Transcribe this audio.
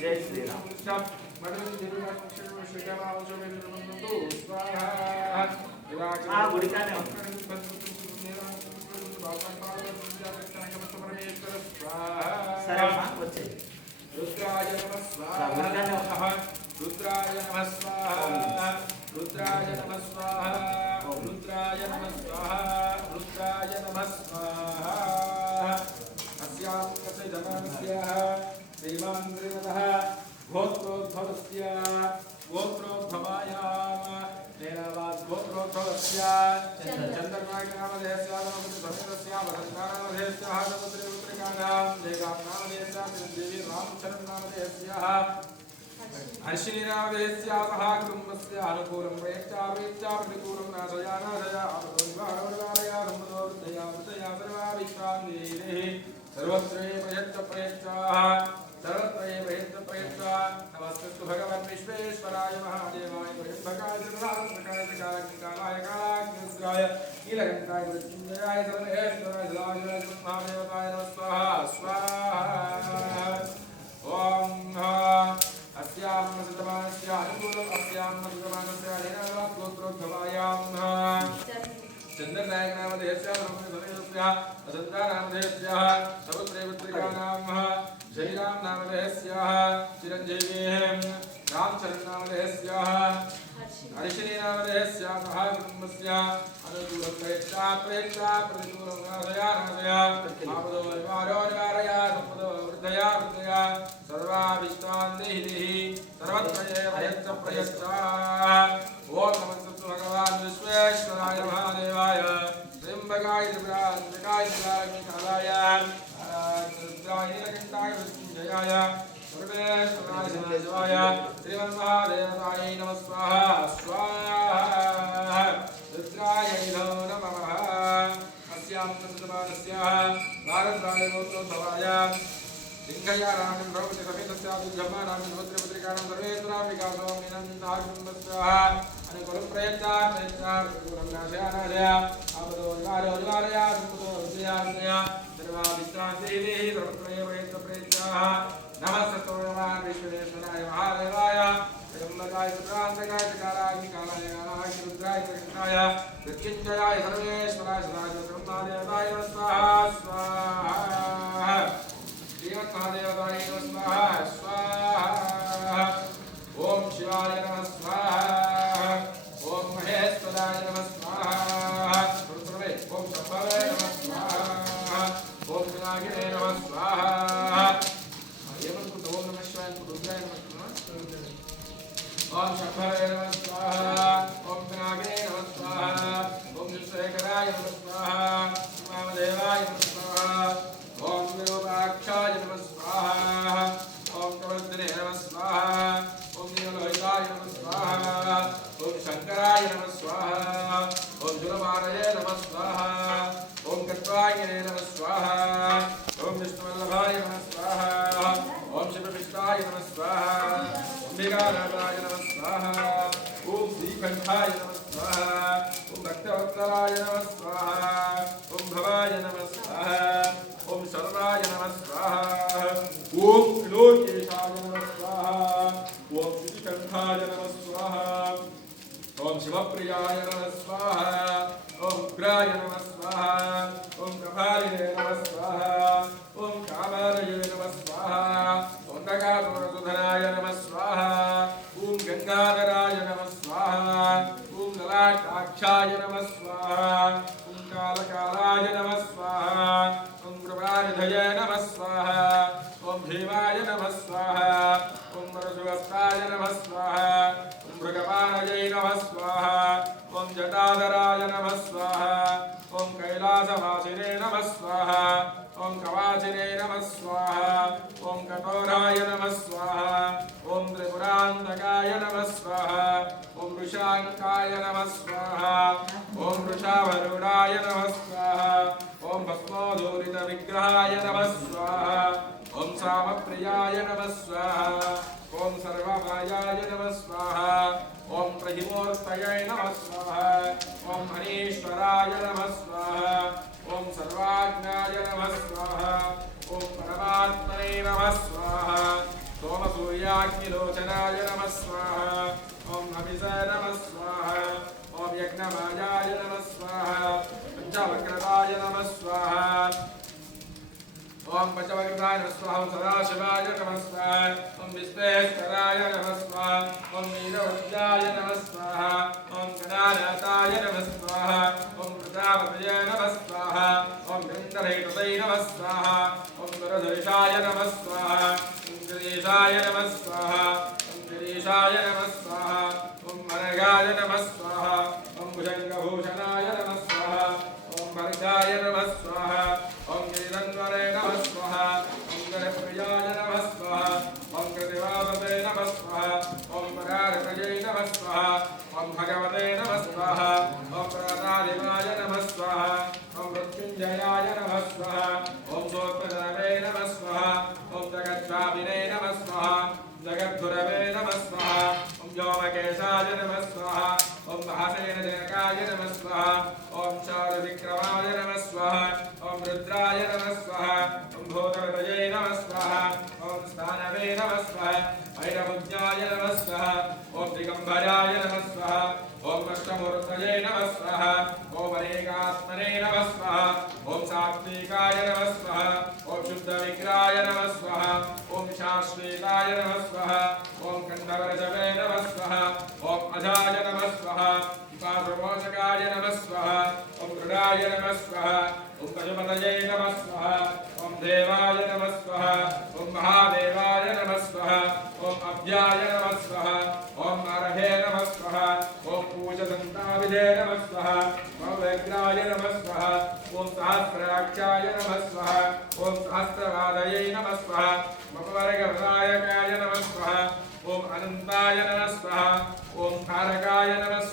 जय श्री राम। रुद्राय नमः स्वाहा रुद्राय नमः स्वाहा रुद्राय नमः स्वाहा रुद्राय नमः स्वाहा रुद्राय नमः स्वाहा अस्यां कस्य जनास्याः श्रीमान्द्रिवतः गोत्रोद्भवस्य गोत्रोद्भवायां तेनावाद गोत्रोद्भवस्य चन्द्रनायकनामधेयस्य समेतस्य वदन्तानामधेयस्य हादपुत्रिकानां देगानामधेयस्य देवी रामचरणनामधेयस्य हर्षिणीनामधेयस्याः कुटुम्बस्य अनुकूलं प्रयच्चा प्रतिकूलं नाशया निवारणवारया सम्पदोर्धया वृतया सर्वा विश्रान्तिः सर्वत्र प्रयच्चा नमस्ते भगवन् विश्वेश्वराय महादेवाय भगवद्भगाय कालाय कालाग्निस्राय नीलकण्ठाय मृत्युञ्जयाय सर्वेश्वराय सदाशिवाय महादेवताय नमः स्वाहा स्वाहा ॐ अस्यां सतमानस्य अनुकूलम् अस्यां सतमानस्य अनेनावात् गोत्रोद्भवायां चन्द्रनायकनामधेयस्य वसन्तानामधेयस्य सपुत्रपुत्रिकानां श्रीरामनामधेयस्य चिरञ्जीवेः रामचरणनामधेयस्य हर्षिणीनामधेयस्य सह कुटुम्बस्य अनुकूलं प्रयच्चा प्रतिकूलं नाशया आपदो निवारया सम्पदो वृद्धया सर्वाभिष्टान्तिः सर्वत्र प्रयच्चा ॐ नमस्तु भगवान् विश्वेश्वराय महादेवाय त्र्यम्बकाय त्रिपुरान्तकाय कालाय रुद्राय नीलकण्ठाय मृत्युञ्जयाय सर्वेश्वराय सदाशिवाय श्रीमन्महादेवताय नमः स्वाहा स्वाहा रुद्राय नमः अस्यां सतमानस्याः भारद्वाज गोत्रोद्भवाय लिंगया रामं भगवती समेतस्य जमानां पुत्रपुत्रिकानां सर्वेश्वरां विकासो मिनन्ताकुम्भस्याः अनुकूलं प्रयच्चा प्रतिकूलं नाशया आपदो निवारया सम्पदो वृद्धया सर्वाभिष्टान्तिः सर्वत्र प्रयच्चाः नमस्ते भगवान् विश्वेश्वराय महादेवाय त्र्यम्बकाय त्रिपुरान्तकाय कालाय रुद्राय कृष्णाय मृत्युञ्जयाय सर्वेश्वराय सदाशिवब्रह्मदेवताय नमः स्वाहा स्वाहा श्रीमन्महादेवताय नमः स्वाहा स्वाहा ॐ शिवाय नमः स्वाहा ॐ महेश्वराय नमः स्वाहा ॐ शम्भवे नमः स्वाहा ॐ विनायकाय नमः स्वाहा स्वाहा ओम विष्णुवल्लभाय नमः स्वाहा ओम शिवविष्टाय नमः स्वाहा ओम विकाराय नमः स्वाहा ओम श्रीकंठाय नमः स्वाहा ओम भक्तवत्सलाय नमः स्वाहा ओम भवाय नमः स्वाहा ओम सर्वाय नमः स्वाहा ओम त्रिलोकेशाय नमः स्वाहा ओम श्रीकंठाय नमः स्वाहा ओम शिवप्रियाय नमः स्वाहा ओम उग्राय नमः स्वाहा ओम प्रभारिणे नमः स्वाहा ओम कामारये नमः स्वाहा ओम नगासुरसुधनाय नमः स्वाहा ओम गंगाधराय नमः स्वाहा ओम ललाटाक्षाय नमः स्वाहा ओम कालकालाय नमः स्वाहा ओम कृपानिधये नमः स्वाहा ओम भीमाय नमः स्वाहा ओम वरसुहस्ताय नमः स्वाहा ओम भृगपानये नमः स्वाहा ओम जटाधराय नमः स्वाहा ओम कैलासवासिने नमः स्वाहा ओम कवासिने नमः स्वाहा ओम कठोराय नमः स्वाहा ओम त्रिपुरान्तकाय नमः स्वाहा ओम वृषांकाय नमः स्वाहा ओम वृषावरूढाय नमः स्वाहा ओम भस्मोदूरितविग्रहाय नमः स्वाहा ओम सामप्रियाय नमः स्वाहा ओम सर्वमायाय नमः स्वाहा ओम प्रहिमूर्तये नमः स्वाहा ओम हरीश्वराय नमः स्वाहा ओम सर्वाज्ञाय नमः स्वाहा ओम परमात्मने नमः स्वाहा सोमसूर्याग्निलोचनाय नमः स्वाहा ओम हविषे नमः स्वाहा ओम यज्ञमायाय नमः स्वाहा पंचवक्रताय नमः स्वाहा ओम पंचवक्रताय नमः स्वाहा ओम सदाशिवाय नमः स्वाहा ओम विश्वेश्वराय नमः स्वाहा ओम नीलवज्राय नमः स्वाहा ओम गणानाथाय नमः स्वाहा ओम प्रजापतये नमः स्वाहा ओम गन्धर्वै नमः स्वाहा ओम सुरधर्षाय नमः स्वाहा ओम गणेशाय नमः स्वाहा ओम गिरीशाय नमः स्वाहा ओम मनगाय नमः स्वाहा ओम भुजंगभूषणाय नमः स्वाहा ओम भर्गाय नमः स्वाहा ओम गिरिधन्वरे नमः स्वाहा ओम गणप्रियाय नमः स्वाहा ओम कृतिवासते नमः स्वाहा ओम परारप्रजये नमः स्वाहा ओम भगवते नमः स्वाहा ओम प्राणादिवाय नमः स्वाहा ओम मृत्युंजयाय नमः स्वाहा ओम सोत्पदावे नमः स्वाहा ओम जगद्व्यापिने नमः स्वाहा जगद्गुरवे नमः स्वाहा ओम व्योमकेशाय नमः स्वाहा ओम महासेनजनकाय नमः स्वाहा ओम शालविक्रमाय नमः स्वाहा ओम रुद्राय नमः स्वाहा ओम भूतवतये नमः स्वाहा ओम स्थानवे नमः स्वाहा भैरवज्ञाय नमः स्वाहा ओम दिगंबराय नमः स्वाहा ओम अष्टमूर्तये नमः स्वाहा ओम अनेकात्मने नमः स्वाहा ओम सात्विकाय नमः स्वाहा ओम शुद्धविग्रहाय नमः स्वाहा ओम शाश्वेताय नमः स्वाहा ओम कण्ठवरजवे नमः स्वाहा ओम अजाय नमः स्वाहा पार्वमोचकाय नमः स्वाहा ओम दृढाय नमः स्वाहा ओम पशुपतये नमः स्वाहा ओम देवाय नमः स्वाहा ओम महादेवाय नमः स्वाहा ओम अभ्याय नमः स्वाहा ओम अर्हे नमः स्वाहा ओम पूजदन्ताविदे नमः स्वाहा ओम व्यग्राय नमः स्वाहा ओम सहस्राक्षाय नमः स्वाहा ओम सहस्रवादये नमः स्वाहा ओम वर्गवदायकाय नमः स्वाहा ओम अनन्ताय नमः स्वाहा ओम कारकाय नमः